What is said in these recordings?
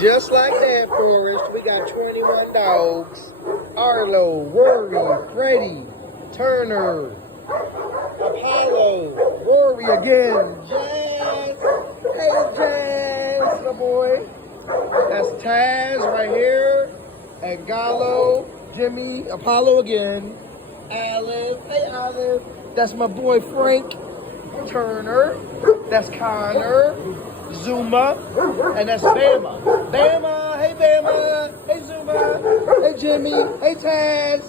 just like that, Forrest, we got 21 dogs. Arlo, Rory, Freddie, Turner, Apollo, Rory again, Jazz. Hey, Jazz, my boy. That's Taz right here. And Gallo, Jimmy, Apollo again. Alice, hey, Alice. That's my boy Frank Turner. That's Connor. Zuma, and that's Bama. Bama, hey Bama, hey Zuma, hey Jimmy, hey Taz,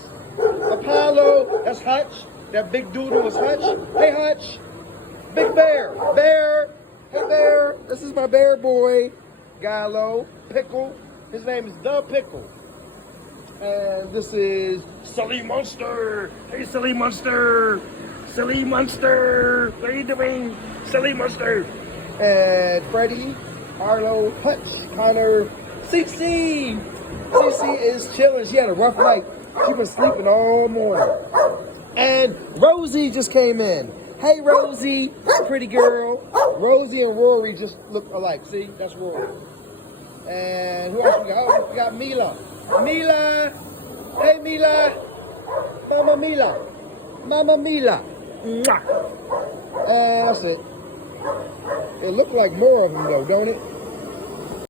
Apollo, that's Hutch. That big doodle is Hutch. Hey Hutch, Big Bear, Bear, hey Bear, this is my bear boy, Gallo, Pickle, his name is The Pickle. And this is Silly Monster, hey Silly Monster, Silly Monster, what are you doing, Silly Monster? And Freddie, Arlo, Hutch, Connor, CC. CC is chilling. She had a rough night. She been sleeping all morning. And Rosie just came in. Hey, Rosie, pretty girl. Rosie and Rory just look alike. See, that's Rory. And who else we got? Oh, we got Mila. Mila. Hey, Mila. Mama Mila. Mama Mila. Mwah. And that's it. It looked like more of them though, don't it?